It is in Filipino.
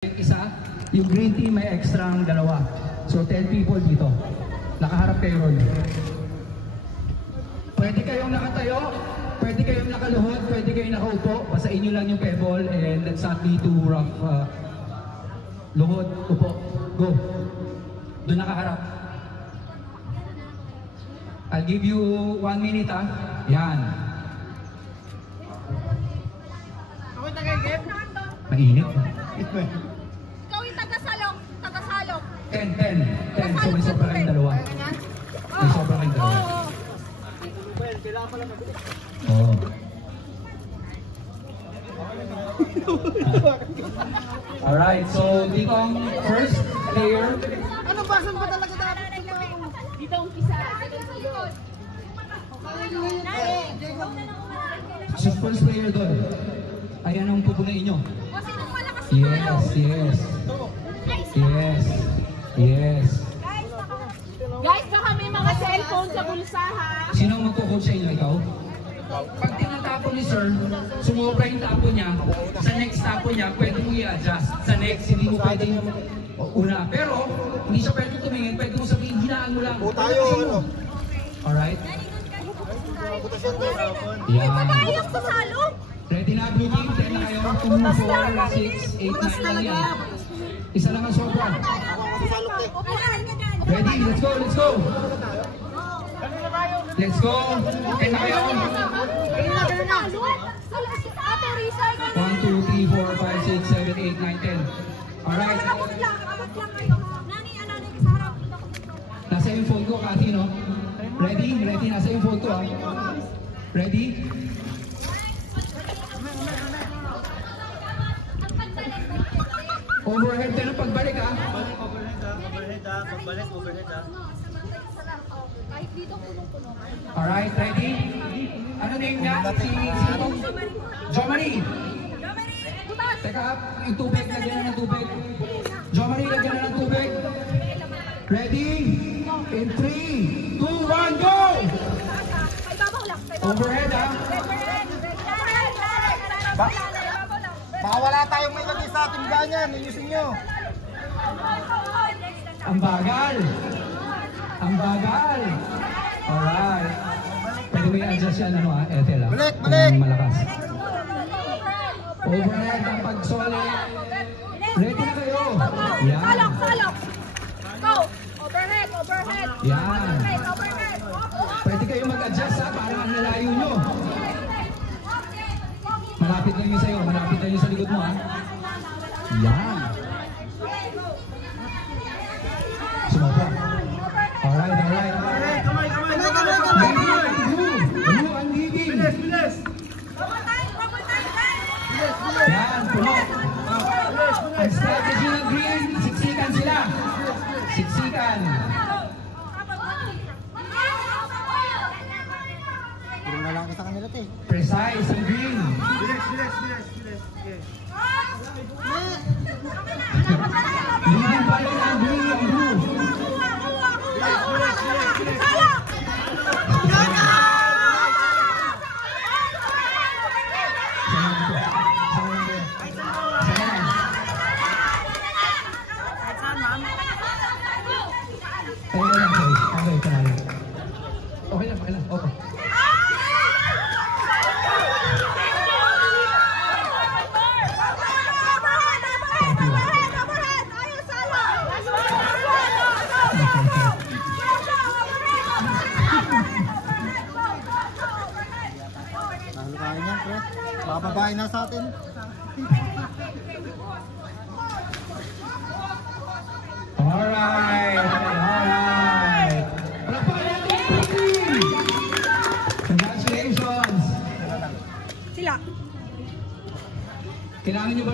Isa, yung green team may extrang dalawa. So 10 people dito. Nakaharap kayo ron. Pwede kayong nakatayo, pwede kayong nakaluhod, pwede kayong nakaupo. Basahin nyo lang yung pebble and let's not be too rough. Luhod, upo, go. Doon nakaharap. I'll give you 1 minute ha. Yan. Ako tagay-game? Mainit. Ikaw yung taga-salok. 10. So may sobra kayong dalawa. May sobra kayong dalawa. Well, kailangan pala mag-ulit. Oo. Alright, so dito ang first player. Anong basan ba talaga dapat? Dito ang isa. So first player doon. Ayan ang pupunain nyo. Yes. Guys, baka may mga cellphone sa bulsa ha. Sino ang magkukoach sa inyo? Ikaw? Pag tinatapon ni sir, sumobra yung tapon niya, sa next tapon niya, pwede mo i-adjust. Sa next, hindi mo pwede una. Pero, hindi siya pwede tumingin, pwede mo sabihin, hinaan mo lang. O tayo, ano? Alright? Yeah. Ready na, blue team? 10 na kayo. 2, 4, 6, 8, 9 lang yan. Isa lang ang sobra. Ready? Let's go! Let's go! 10 na kayo. 1, 2, 3, 4, 5, 6, 7, 8, 9, 10. Alright. Nasa yung phone ko, Kati, no? Ready? Nasa yung phone ko, ha? Ready? Overhead ka ng pagbalik, ha? Overhead, ha? Kahit dito punong-puno. Alright, ready? Ano name niya? Si Jomari. Teka, yung tubig, lagyan na ng tubig. Jomari, lagyan na ng tubig. Ready? In 3, 2, 1, go! Overhead, ha? Baka wala tayong may lagay sa ating ganyan. Iusin nyo. Ang bagal. Alright. Pwede mo i-adjust yan, ano ha? Ethel, ha? Balik. Ang malakas. Overhead ang pagsole. Ready na kayo? Yan. Salok. Go. Overhead. Yan. Overhead. Pwede kayo mag-adjust, ha? Parang ang lalayo nyo. Malapit lang yun sa'yo. Malapit lang yun sa likod mo, ha? Yan. Sumapa. Alright. Blue, ang leading. Bilis. Yan, puno. Ang strategy ng green, siksikan sila. Puro na lang kita kanila, te. Precise ang green. Bilis. Leading pa rin ang green, ang blue. Okay lang. Okay. Nahalukain yan, pre. Baka babae na sa atin. Alright. Congratulations. Sila. Kailangan nyo ba